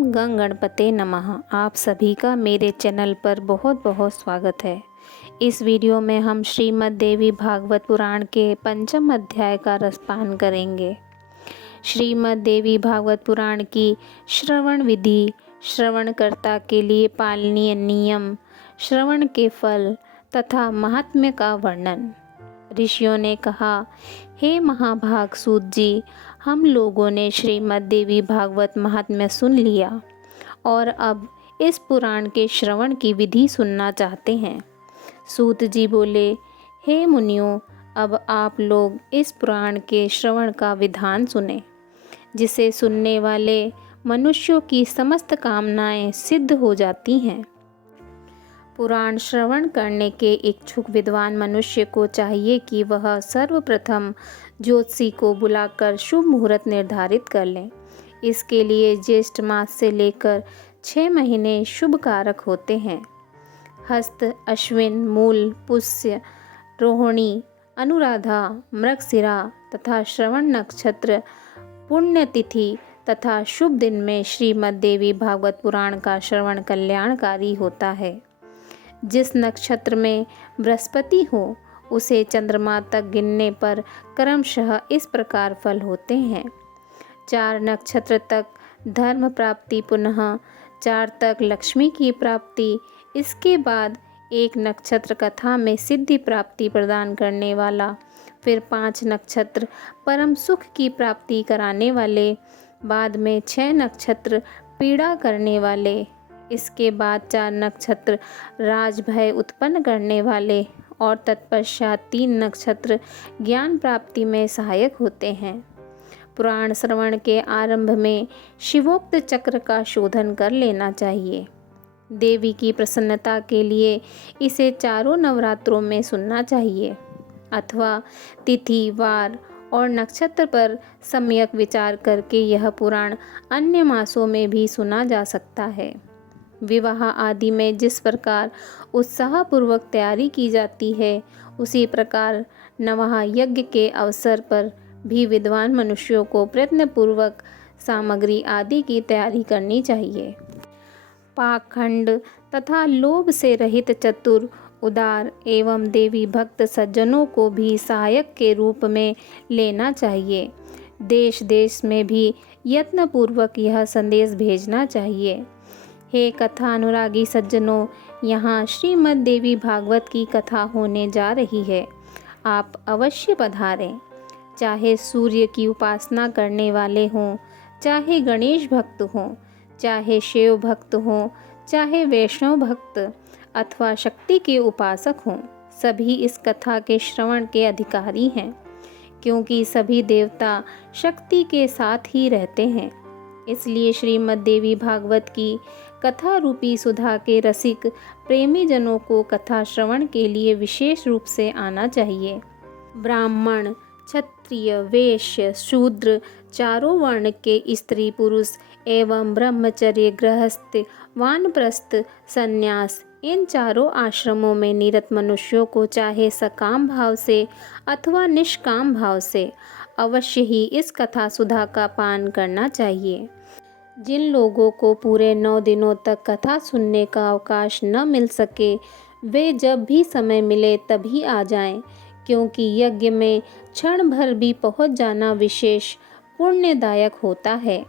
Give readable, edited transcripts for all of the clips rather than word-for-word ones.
ओम गं गणपते नमः। आप सभी का मेरे चैनल पर बहुत बहुत स्वागत है। इस वीडियो में हम श्रीमद् देवी भागवत पुराण के पंचम अध्याय का रसपान करेंगे। श्रीमद् देवी भागवत पुराण की श्रवण विधि, श्रवणकर्ता के लिए पालनीय नियम, श्रवण के फल तथा महात्म्य का वर्णन। ऋषियों ने कहा, हे महाभाग सूत जी, हम लोगों ने श्रीमद् देवी भागवत महात्म्य सुन लिया और अब इस पुराण के श्रवण की विधि सुनना चाहते हैं। सूत जी बोले, हे मुनियों, अब आप लोग इस पुराण के श्रवण का विधान सुने, जिसे सुनने वाले मनुष्यों की समस्त कामनाएं सिद्ध हो जाती हैं। पुराण श्रवण करने के इच्छुक विद्वान मनुष्य को चाहिए कि वह सर्वप्रथम ज्योतिषी को बुलाकर शुभ मुहूर्त निर्धारित कर लें। इसके लिए ज्येष्ठ मास से लेकर 6 महीने शुभ कारक होते हैं। हस्त, अश्विन, मूल, पुष्य, रोहिणी, अनुराधा, मृगशिरा तथा श्रवण नक्षत्र पुण्यतिथि तथा शुभ दिन में श्रीमद् देवी भागवत पुराण का श्रवण कल्याणकारी होता है। जिस नक्षत्र में बृहस्पति हो उसे चंद्रमा तक गिनने पर क्रमशः इस प्रकार फल होते हैं। 4 नक्षत्र तक धर्म प्राप्ति, पुनः 4 तक लक्ष्मी की प्राप्ति, इसके बाद 1 नक्षत्र कथा में सिद्धि प्राप्ति प्रदान करने वाला, फिर 5 नक्षत्र परम सुख की प्राप्ति कराने वाले, बाद में 6 नक्षत्र पीड़ा करने वाले, इसके बाद 4 नक्षत्र राजभय उत्पन्न करने वाले और तत्पश्चात 3 नक्षत्र ज्ञान प्राप्ति में सहायक होते हैं। पुराण श्रवण के आरंभ में शिवोक्त चक्र का शोधन कर लेना चाहिए। देवी की प्रसन्नता के लिए इसे चारों नवरात्रों में सुनना चाहिए, अथवा तिथि, वार और नक्षत्र पर सम्यक विचार करके यह पुराण अन्य मासों में भी सुना जा सकता है। विवाह आदि में जिस प्रकार उत्साहपूर्वक तैयारी की जाती है, उसी प्रकार नवाह यज्ञ के अवसर पर भी विद्वान मनुष्यों को प्रयत्नपूर्वक सामग्री आदि की तैयारी करनी चाहिए। पाखंड तथा लोभ से रहित चतुर, उदार एवं देवी भक्त सज्जनों को भी सहायक के रूप में लेना चाहिए। देश देश में भी यत्नपूर्वक यह संदेश भेजना चाहिए। हे कथा अनुरागी सज्जनों, यहाँ श्रीमद् देवी भागवत की कथा होने जा रही है। आप अवश्य पधारें। चाहे सूर्य की उपासना करने वाले हों, चाहे गणेश भक्त हों, चाहे शिव भक्त हों, चाहे वैष्णव भक्त अथवा शक्ति के उपासक हों, सभी इस कथा के श्रवण के अधिकारी हैं, क्योंकि सभी देवता शक्ति के साथ ही रहते हैं। इसलिए श्रीमद् देवी भागवत की कथा रूपी सुधा के रसिक प्रेमी जनों को कथा श्रवण के लिए विशेष रूप से आना चाहिए। ब्राह्मण, क्षत्रिय, वैश्य, शूद्र, चारों वर्ण के स्त्री पुरुष एवं ब्रह्मचर्य, गृहस्थ, वानप्रस्थ, संन्यास, इन चारों आश्रमों में निरत मनुष्यों को चाहे सकाम भाव से अथवा निष्काम भाव से अवश्य ही इस कथा सुधा का पान करना चाहिए। जिन लोगों को पूरे 9 दिनों तक कथा सुनने का अवकाश न मिल सके, वे जब भी समय मिले तभी आ जाएं, क्योंकि यज्ञ में क्षण भर भी पहुंच जाना विशेष पुण्यदायक होता है।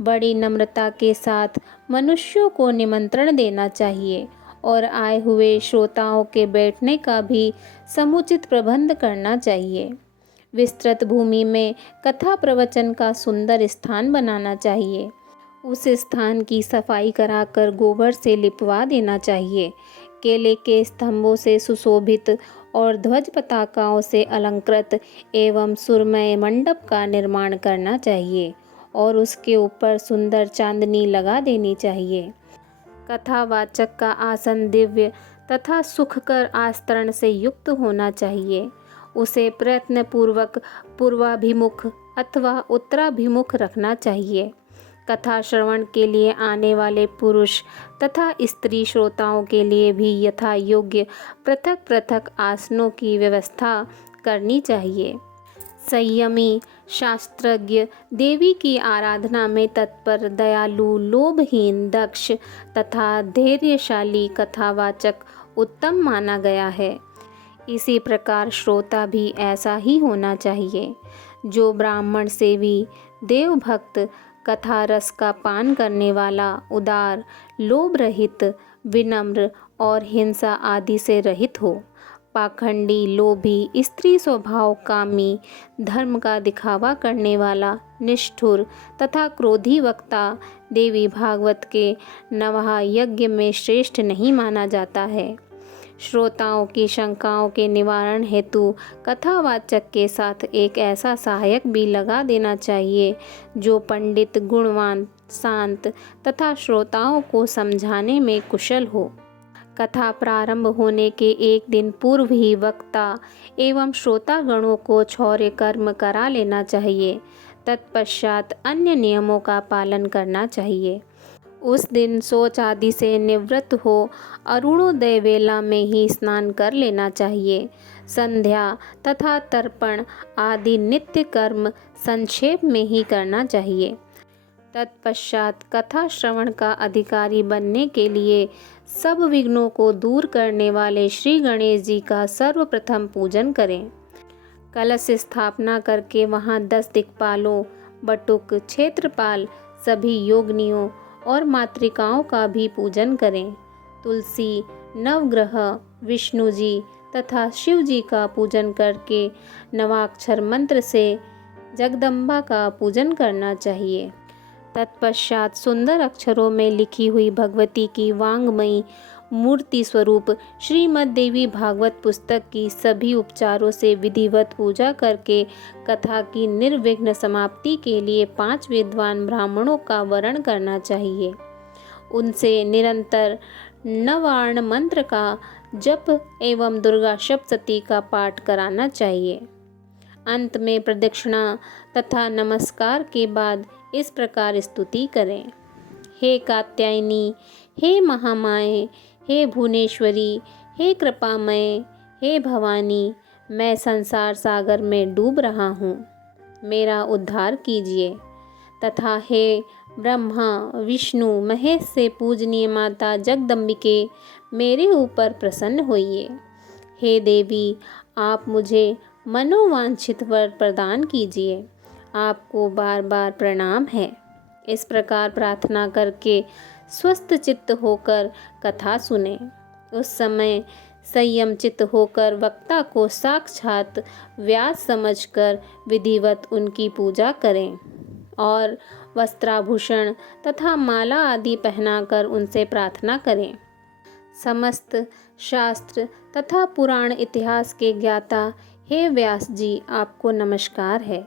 बड़ी नम्रता के साथ मनुष्यों को निमंत्रण देना चाहिए और आए हुए श्रोताओं के बैठने का भी समुचित प्रबंध करना चाहिए। विस्तृत भूमि में कथा प्रवचन का सुंदर स्थान बनाना चाहिए। उस स्थान की सफाई कराकर गोबर से लिपवा देना चाहिए। केले के स्तंभों से सुशोभित और ध्वज पताकाओं से अलंकृत एवं सुरमय मंडप का निर्माण करना चाहिए और उसके ऊपर सुंदर चांदनी लगा देनी चाहिए। कथावाचक का आसन दिव्य तथा सुखकर आस्तरण से युक्त होना चाहिए। उसे प्रयत्नपूर्वक पूर्वाभिमुख अथवा उत्तराभिमुख रखना चाहिए। कथा श्रवण के लिए आने वाले पुरुष तथा स्त्री श्रोताओं के लिए भी यथा योग्य पृथक पृथक आसनों की व्यवस्था करनी चाहिए। संयमी, शास्त्रज्ञ देवी की आराधना में तत्पर, दयालु, लोभहीन, दक्ष तथा धैर्यशाली कथावाचक उत्तम माना गया है। इसी प्रकार श्रोता भी ऐसा ही होना चाहिए, जो ब्राह्मण सेवी, देवभक्त, कथा रस का पान करने वाला, उदार, लोभ रहित, विनम्र और हिंसा आदि से रहित हो। पाखंडी, लोभी, स्त्री स्वभाव, कामी, धर्म का दिखावा करने वाला, निष्ठुर तथा क्रोधी वक्ता देवी भागवत के नवहा यज्ञ में श्रेष्ठ नहीं माना जाता है। श्रोताओं की शंकाओं के निवारण हेतु कथावाचक के साथ एक ऐसा सहायक भी लगा देना चाहिए, जो पंडित, गुणवान, शांत तथा श्रोताओं को समझाने में कुशल हो। कथा प्रारंभ होने के एक दिन पूर्व ही वक्ता एवं श्रोतागणों को क्षौर्य कर्म करा लेना चाहिए। तत्पश्चात अन्य नियमों का पालन करना चाहिए। उस दिन शौच आदि से निवृत्त हो अरुणोदय वेला में ही स्नान कर लेना चाहिए। संध्या तथा तर्पण आदि नित्य कर्म संक्षेप में ही करना चाहिए। तत्पश्चात कथा श्रवण का अधिकारी बनने के लिए सब विघ्नों को दूर करने वाले श्री गणेश जी का सर्वप्रथम पूजन करें। कलश स्थापना करके वहां 10 दिक्पालों, बटुक, क्षेत्रपाल, सभी योगिनियों और मातृकाओं का भी पूजन करें। तुलसी, नवग्रह, विष्णु जी तथा शिव जी का पूजन करके नवाक्षर मंत्र से जगदम्बा का पूजन करना चाहिए। तत्पश्चात सुंदर अक्षरों में लिखी हुई भगवती की वांग्मयी मूर्ति स्वरूप श्रीमद् देवी भागवत पुस्तक की सभी उपचारों से विधिवत पूजा करके कथा की निर्विघ्न समाप्ति के लिए 5 विद्वान ब्राह्मणों का वरण करना चाहिए। उनसे निरंतर नवार्ण मंत्र का जप एवं दुर्गा सप्तशती का पाठ कराना चाहिए। अंत में प्रदक्षिणा तथा नमस्कार के बाद इस प्रकार स्तुति करें। हे कात्यायनी, हे महामाये, हे भुवनेश्वरी, हे कृपामय, हे भवानी, मैं संसार सागर में डूब रहा हूँ, मेरा उद्धार कीजिए। तथा हे ब्रह्मा, विष्णु, महेश से पूजनीय माता जगदम्बिके, मेरे ऊपर प्रसन्न होइए। हे देवी, आप मुझे मनोवांछित वर प्रदान कीजिए। आपको बार बार प्रणाम है। इस प्रकार प्रार्थना करके स्वस्थ चित्त होकर कथा सुने। उस समय संयम चित्त होकर वक्ता को साक्षात व्यास समझकर विधिवत उनकी पूजा करें और वस्त्राभूषण तथा माला आदि पहनाकर उनसे प्रार्थना करें। समस्त शास्त्र तथा पुराण इतिहास के ज्ञाता हे व्यास जी, आपको नमस्कार है।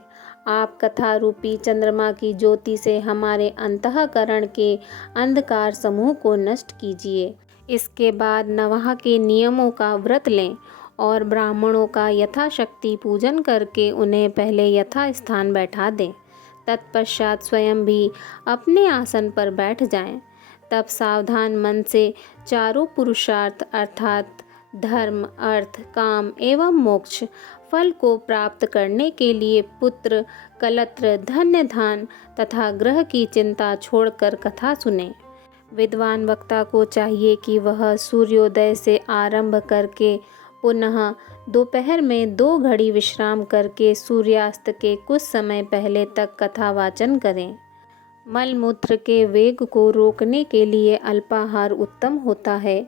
आप कथा रूपी चंद्रमा की ज्योति से हमारे अंतःकरण के अंधकार समूह को नष्ट कीजिए। इसके बाद नवहा के नियमों का व्रत लें और ब्राह्मणों का यथाशक्ति पूजन करके उन्हें पहले यथा स्थान बैठा दें। तत्पश्चात स्वयं भी अपने आसन पर बैठ जाएं। तब सावधान मन से चारों पुरुषार्थ अर्थात धर्म, अर्थ, काम एवं मोक्ष फल को प्राप्त करने के लिए पुत्र, कलत्र, धन्य धान तथा ग्रह की चिंता छोड़कर कथा सुने। विद्वान वक्ता को चाहिए कि वह सूर्योदय से आरंभ करके पुनः दोपहर में 2 घड़ी विश्राम करके सूर्यास्त के कुछ समय पहले तक कथा वाचन करें। मलमूत्र के वेग को रोकने के लिए अल्पाहार उत्तम होता है।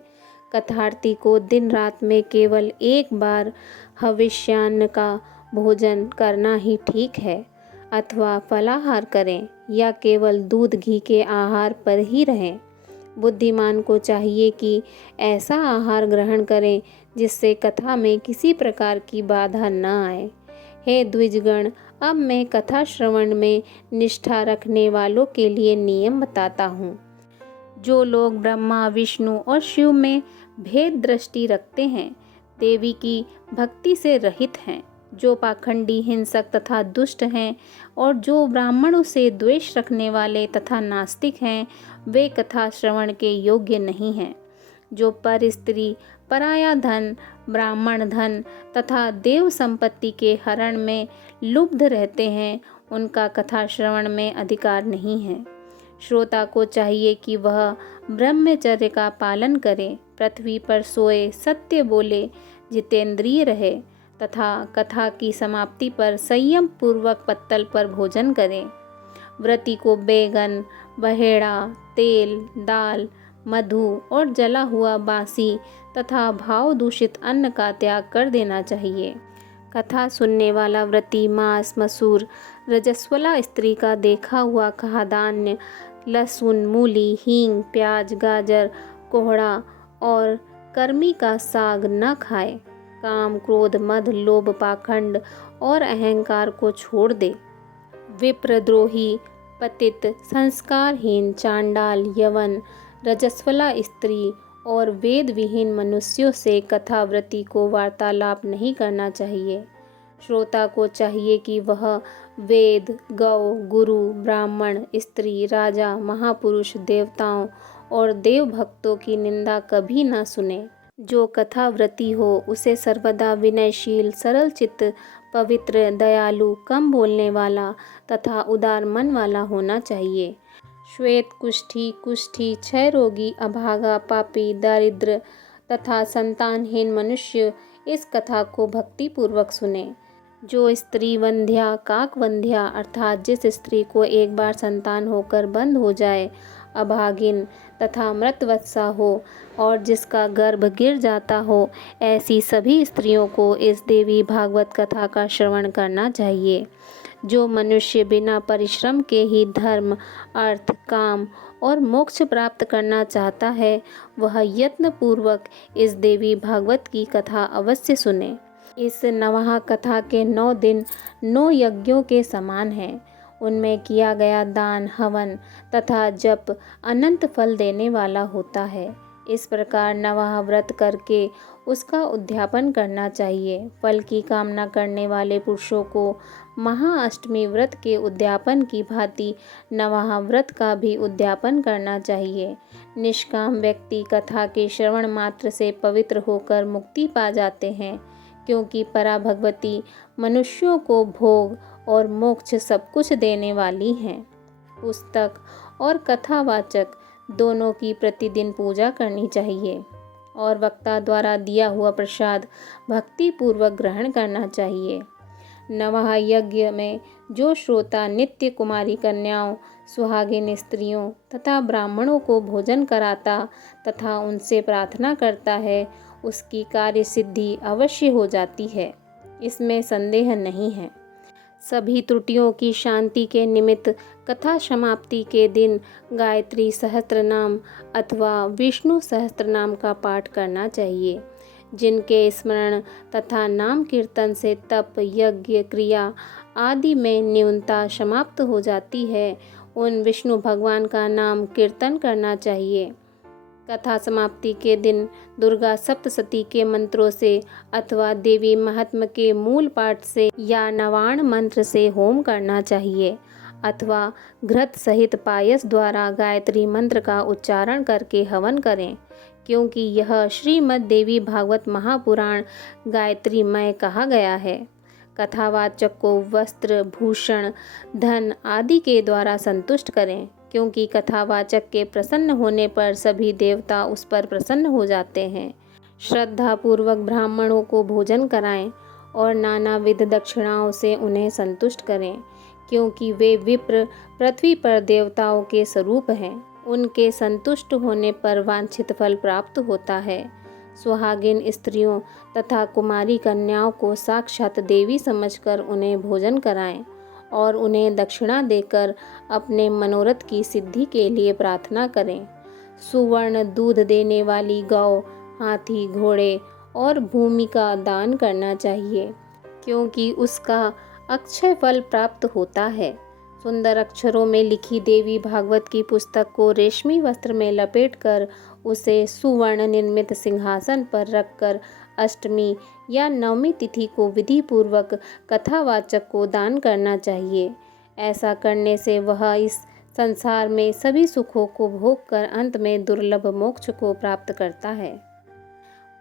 कथार्थी को दिन रात में केवल एक बार हविष्यान्न का भोजन करना ही ठीक है, अथवा फलाहार करें या केवल दूध घी के आहार पर ही रहें। बुद्धिमान को चाहिए कि ऐसा आहार ग्रहण करें जिससे कथा में किसी प्रकार की बाधा न आए। हे द्विजगण, अब मैं कथा श्रवण में निष्ठा रखने वालों के लिए नियम बताता हूँ। जो लोग ब्रह्मा, विष्णु और शिव में भेद दृष्टि रखते हैं, देवी की भक्ति से रहित हैं, जो पाखंडी, हिंसक तथा दुष्ट हैं और जो ब्राह्मणों से द्वेष रखने वाले तथा नास्तिक हैं, वे कथा श्रवण के योग्य नहीं हैं। जो पर स्त्री, पराया धन, ब्राह्मण धन तथा देव संपत्ति के हरण में लुब्ध रहते हैं, उनका कथा श्रवण में अधिकार नहीं है। श्रोता को चाहिए कि वह ब्रह्मचर्य का पालन करे, पृथ्वी पर सोए, सत्य बोले, जितेंद्रिय रहे तथा कथा की समाप्ति पर संयम पूर्वक पत्तल पर भोजन करे। व्रती को बैगन, बहेड़ा, तेल, दाल, मधु और जला हुआ बासी तथा भाव दूषित अन्न का त्याग कर देना चाहिए। कथा सुनने वाला व्रती मांस, मसूर, रजस्वला स्त्री का देखा हुआ खाद्यान्न, लहसुन, मूली, हींग, प्याज, गाजर, कोहड़ा और कर्मी का साग न खाए। काम, क्रोध, मद, लोभ, पाखंड और अहंकार को छोड़ दे। विप्रद्रोही, पतित, संस्कारहीन, चांडाल, यवन, रजस्वला स्त्री और वेद विहीन मनुष्यों से कथाव्रती को वार्तालाप नहीं करना चाहिए। श्रोता को चाहिए कि वह वेद, गौ, गुरु, ब्राह्मण, स्त्री, राजा, महापुरुष, देवताओं और देव भक्तों की निंदा कभी न सुने। जो कथाव्रती हो उसे सर्वदा विनयशील, सरल चित्त, पवित्र, दयालु, कम बोलने वाला तथा उदार मन वाला होना चाहिए। श्वेत कुष्ठी, कुष्ठी, क्षय रोगी, अभागा, पापी, दारिद्र तथा संतानहीन मनुष्य इस कथा को भक्ति पूर्वक सुने। जो स्त्री वंध्या, काकवंध्या अर्थात जिस स्त्री को एक बार संतान होकर बंद हो जाए, अभागिन तथा मृतवत्सा हो और जिसका गर्भ गिर जाता हो, ऐसी सभी स्त्रियों को इस देवी भागवत कथा का श्रवण करना चाहिए। जो मनुष्य बिना परिश्रम के ही धर्म, अर्थ, काम और मोक्ष प्राप्त करना चाहता है, वह यत्न पूर्वक इस देवी भागवत की कथा अवश्य सुने। इस नवहा कथा के 9 दिन 9 यज्ञों के समान हैं। उनमें किया गया दान, हवन तथा जप अनंत फल देने वाला होता है। इस प्रकार नवहा व्रत करके उसका उद्यापन करना चाहिए। फल की कामना करने वाले पुरुषों को महाअष्टमी व्रत के उद्यापन की भांति नवहा व्रत का भी उद्यापन करना चाहिए। निष्काम व्यक्ति कथा के श्रवण मात्र से पवित्र होकर मुक्ति पा जाते हैं, क्योंकि परा भगवती मनुष्यों को भोग और मोक्ष सब कुछ देने वाली हैं। पुस्तक और कथावाचक दोनों की प्रतिदिन पूजा करनी चाहिए और वक्ता द्वारा दिया हुआ प्रसाद भक्ति पूर्वक ग्रहण करना चाहिए। नवहा यज्ञ में जो श्रोता नित्य कुमारी कन्याओं, सुहागिन स्त्रियों तथा ब्राह्मणों को भोजन कराता तथा उनसे प्रार्थना करता है, उसकी कार्य सिद्धि अवश्य हो जाती है, इसमें संदेह नहीं है। सभी त्रुटियों की शांति के निमित्त कथा समाप्ति के दिन गायत्री सहस्त्रनाम अथवा विष्णु सहस्त्रनाम का पाठ करना चाहिए। जिनके स्मरण तथा नाम कीर्तन से तप, यज्ञ, क्रिया आदि में न्यूनता समाप्त हो जाती है, उन विष्णु भगवान का नाम कीर्तन करना चाहिए। कथा समाप्ति के दिन दुर्गा सप्तशती के मंत्रों से अथवा देवी महात्म्य के मूल पाठ से या नवाण मंत्र से होम करना चाहिए अथवा घृत सहित पायस द्वारा गायत्री मंत्र का उच्चारण करके हवन करें, क्योंकि यह श्रीमद् देवी भागवत महापुराण गायत्रीमय कहा गया है। कथावाचक को वस्त्र, भूषण, धन आदि के द्वारा संतुष्ट करें, क्योंकि कथावाचक के प्रसन्न होने पर सभी देवता उस पर प्रसन्न हो जाते हैं। श्रद्धा पूर्वक ब्राह्मणों को भोजन कराएं और नानाविध दक्षिणाओं से उन्हें संतुष्ट करें, क्योंकि वे विप्र पृथ्वी पर देवताओं के स्वरूप हैं। उनके संतुष्ट होने पर वांछित फल प्राप्त होता है। सुहागिन स्त्रियों तथा कुमारी कन्याओं को साक्षात देवी समझकर उन्हें भोजन कराएं और उन्हें दक्षिणा देकर अपने मनोरथ की सिद्धि के लिए प्रार्थना करें। सुवर्ण दूध देने वाली गौ, हाथी, घोड़े और भूमि का दान करना चाहिए, क्योंकि उसका अक्षय फल प्राप्त होता है। सुंदर अक्षरों में लिखी देवी भागवत की पुस्तक को रेशमी वस्त्र में लपेटकर उसे सुवर्ण निर्मित सिंहासन पर रखकर अष्टमी या नवमी तिथि को विधि पूर्वक कथावाचक को दान करना चाहिए। ऐसा करने से वह इस संसार में सभी सुखों को भोग कर अंत में दुर्लभ मोक्ष को प्राप्त करता है।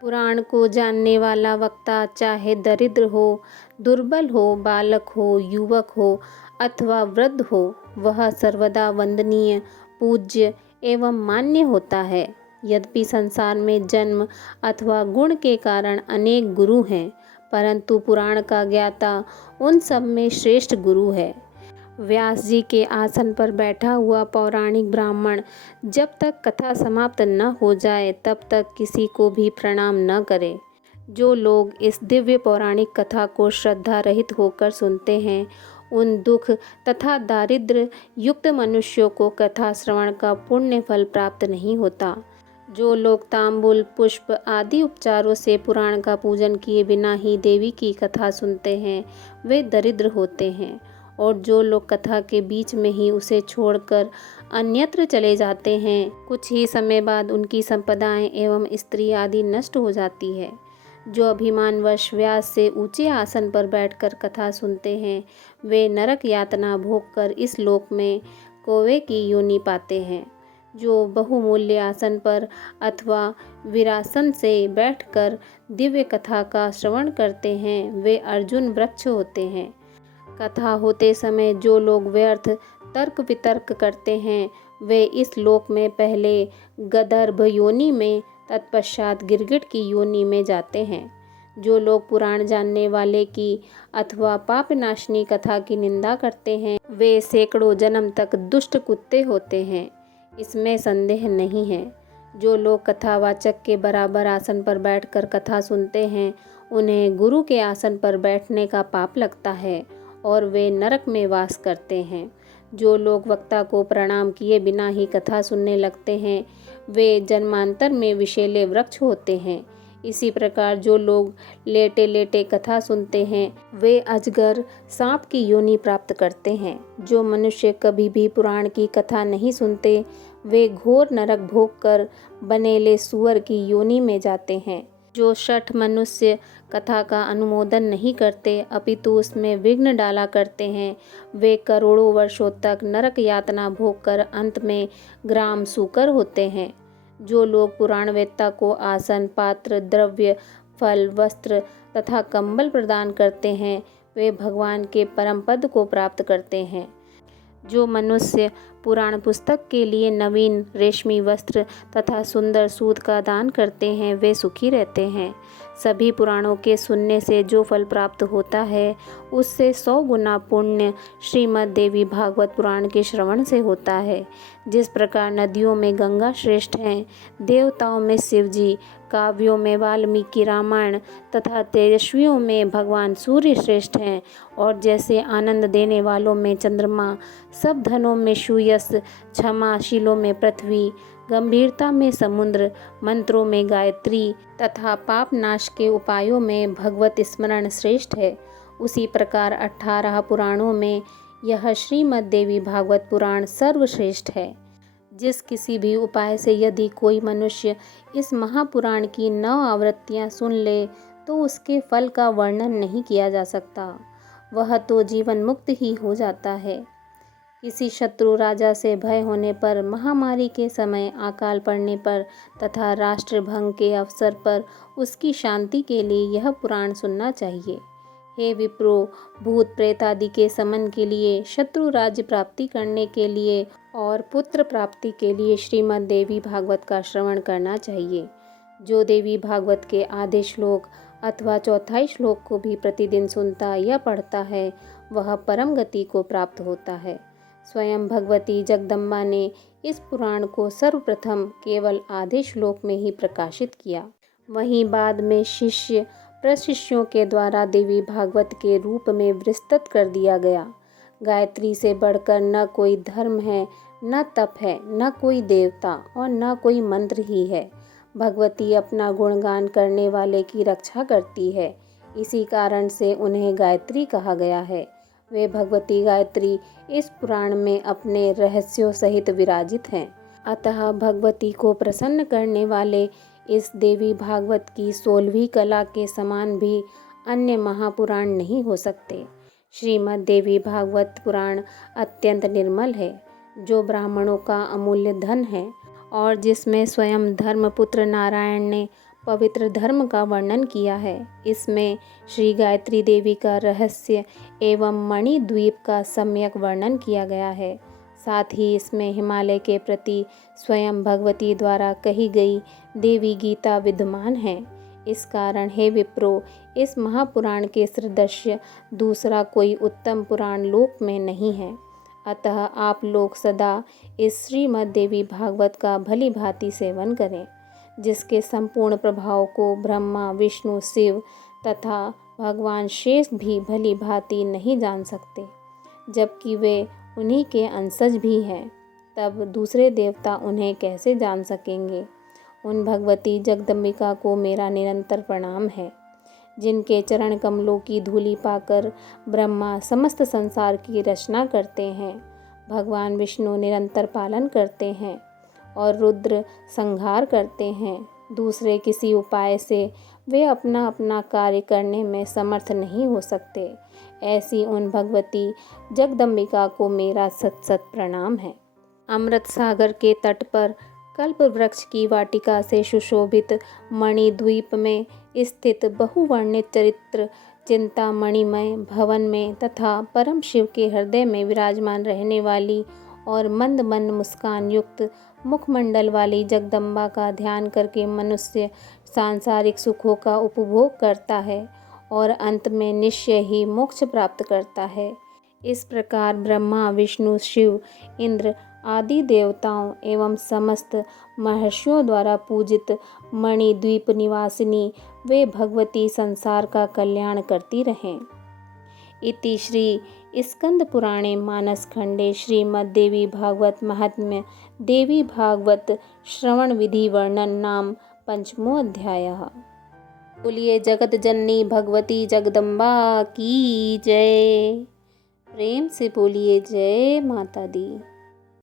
पुराण को जानने वाला वक्ता चाहे दरिद्र हो, दुर्बल हो, बालक हो, युवक हो अथवा वृद्ध हो, वह सर्वदा वंदनीय, पूज्य एवं मान्य होता है। यद्यपि संसार में जन्म अथवा गुण के कारण अनेक गुरु हैं, परंतु पुराण का ज्ञाता उन सब में श्रेष्ठ गुरु है। व्यास जी के आसन पर बैठा हुआ पौराणिक ब्राह्मण जब तक कथा समाप्त न हो जाए तब तक किसी को भी प्रणाम न करे। जो लोग इस दिव्य पौराणिक कथा को श्रद्धा रहित होकर सुनते हैं, उन दुख तथा दारिद्र्य युक्त मनुष्यों को कथा श्रवण का पुण्य फल प्राप्त नहीं होता। जो लोग तांबूल, पुष्प आदि उपचारों से पुराण का पूजन किए बिना ही देवी की कथा सुनते हैं, वे दरिद्र होते हैं। और जो लोग कथा के बीच में ही उसे छोड़कर अन्यत्र चले जाते हैं, कुछ ही समय बाद उनकी संपदाएं एवं स्त्री आदि नष्ट हो जाती है। जो अभिमानवश व्यास से ऊंचे आसन पर बैठकर कथा सुनते हैं, वे नरक यातना भोग कर इस लोक में कौवे की योनि पाते हैं। जो बहुमूल्य आसन पर अथवा वीरासन से बैठकर दिव्य कथा का श्रवण करते हैं, वे अर्जुन वृक्ष होते हैं। कथा होते समय जो लोग व्यर्थ तर्क वितर्क करते हैं, वे इस लोक में पहले गदर्भ योनि में, तत्पश्चात गिरगिट की योनि में जाते हैं। जो लोग पुराण जानने वाले की अथवा पापनाशनी कथा की निंदा करते हैं, वे सैकड़ों जन्म तक दुष्ट कुत्ते होते हैं, इसमें संदेह नहीं है। जो लोग कथावाचक के बराबर आसन पर बैठकर कथा सुनते हैं, उन्हें गुरु के आसन पर बैठने का पाप लगता है और वे नरक में वास करते हैं। जो लोग वक्ता को प्रणाम किए बिना ही कथा सुनने लगते हैं, वे जन्मांतर में विषैले वृक्ष होते हैं। इसी प्रकार जो लोग लेटे लेटे कथा सुनते हैं, वे अजगर, सांप की योनि प्राप्त करते हैं। जो मनुष्य कभी भी पुराण की कथा नहीं सुनते, वे घोर नरक भोग कर बनेले सुअर की योनि में जाते हैं। जो शठ मनुष्य कथा का अनुमोदन नहीं करते, अपितु उसमें विघ्न डाला करते हैं, वे करोड़ों वर्षों तक नरक यातना भोग कर अंत में ग्राम सूकर होते हैं। जो लोग पुराण वेत्ता को आसन, पात्र, द्रव्य, फल, वस्त्र तथा कंबल प्रदान करते हैं, वे भगवान के परम पद को प्राप्त करते हैं। जो मनुष्य पुराण पुस्तक के लिए नवीन रेशमी वस्त्र तथा सुंदर सूत का दान करते हैं, वे सुखी रहते हैं। सभी पुराणों के सुनने से जो फल प्राप्त होता है, उससे 100 गुना पुण्य श्रीमद् देवी भागवत पुराण के श्रवण से होता है। जिस प्रकार नदियों में गंगा श्रेष्ठ हैं, देवताओं में शिवजी, काव्यों में वाल्मीकि रामायण तथा तेजस्वियों में भगवान सूर्य श्रेष्ठ हैं, और जैसे आनंद देने वालों में चंद्रमा, सब धनों में सूयस, क्षमाशीलों में पृथ्वी, गंभीरता में समुद्र, मंत्रों में गायत्री तथा पाप नाश के उपायों में भगवत स्मरण श्रेष्ठ है, उसी प्रकार 18 पुराणों में यह श्रीमद् देवी भागवत पुराण सर्वश्रेष्ठ है। जिस किसी भी उपाय से यदि कोई मनुष्य इस महापुराण की 9 आवृत्तियाँ सुन ले, तो उसके फल का वर्णन नहीं किया जा सकता। वह तो जीवन मुक्त ही हो जाता है। किसी शत्रु राजा से भय होने पर, महामारी के समय, अकाल पड़ने पर तथा राष्ट्रभंग के अवसर पर उसकी शांति के लिए यह पुराण सुनना चाहिए। हे विप्रो, भूत प्रेत आदि के समन के लिए, शत्रु राज्य प्राप्ति करने के लिए और पुत्र प्राप्ति के लिए श्रीमद् देवी भागवत का श्रवण करना चाहिए। जो देवी भागवत के आधे श्लोक अथवा चौथाई श्लोक को भी प्रतिदिन सुनता या पढ़ता है, वह परम गति को प्राप्त होता है। स्वयं भगवती जगदम्बा ने इस पुराण को सर्वप्रथम केवल आधे श्लोक में ही प्रकाशित किया। वहीं बाद में शिष्य प्रशिष्यों के द्वारा देवी भागवत के रूप में विस्तृत कर दिया गया। गायत्री से बढ़कर न कोई धर्म है, न तप है, न कोई देवता और न कोई मंत्र ही है। भगवती अपना गुणगान करने वाले की रक्षा करती है, इसी कारण से उन्हें गायत्री कहा गया है। वे भगवती गायत्री इस पुराण में अपने रहस्यों सहित विराजित हैं। अतः भगवती को प्रसन्न करने वाले इस देवी भागवत की 16वीं कला के समान भी अन्य महापुराण नहीं हो सकते। श्रीमद् देवी भागवत पुराण अत्यंत निर्मल है, जो ब्राह्मणों का अमूल्य धन है और जिसमें स्वयं धर्मपुत्र नारायण ने पवित्र धर्म का वर्णन किया है। इसमें श्री गायत्री देवी का रहस्य एवं मणिद्वीप का सम्यक वर्णन किया गया है। साथ ही इसमें हिमालय के प्रति स्वयं भगवती द्वारा कही गई देवी गीता विद्यमान है। इस कारण हे विप्रो, इस महापुराण के सदृश्य दूसरा कोई उत्तम पुराण लोक में नहीं है। अतः आप लोग सदा इस श्रीमद् देवी भागवत का भली भांति सेवन करें, जिसके संपूर्ण प्रभाव को ब्रह्मा, विष्णु, शिव तथा भगवान शेष भी भली भांति नहीं जान सकते, जबकि वे उन्हीं के अंशज भी हैं। तब दूसरे देवता उन्हें कैसे जान सकेंगे। उन भगवती जगदम्बिका को मेरा निरंतर प्रणाम है, जिनके चरण कमलों की धूलि पाकर ब्रह्मा समस्त संसार की रचना करते हैं, भगवान विष्णु निरंतर पालन करते हैं और रुद्र संहार करते हैं। दूसरे किसी उपाय से वे अपना अपना कार्य करने में समर्थ नहीं हो सकते। ऐसी उन भगवती जगदम्बिका को मेरा सत सत प्रणाम है। अमृत सागर के तट पर कल्प वृक्ष की वाटिका से सुशोभित मणिद्वीप में स्थित बहुवर्णित चरित्र चिंतामणिमय भवन में तथा परम शिव के हृदय में विराजमान रहने वाली और मंद मंद मुस्कान युक्त मुखमंडल वाली जगदम्बा का ध्यान करके मनुष्य सांसारिक सुखों का उपभोग करता है और अंत में निश्चय ही मोक्ष प्राप्त करता है। इस प्रकार ब्रह्मा, विष्णु, शिव, इंद्र आदि देवताओं एवं समस्त महर्षियों द्वारा पूजित मणिद्वीप निवासिनी वे भगवती संसार का कल्याण करती रहें। इति श्री स्कंद पुराणे मानसखंडे श्रीमद्देवी भागवत महात्म्य देवी भागवत श्रवण विधि वर्णन नाम पंचमो अध्यायः। बोलिए जगत जननी भगवती जगदम्बा की जय। प्रेम से बोलिए जय माता दी।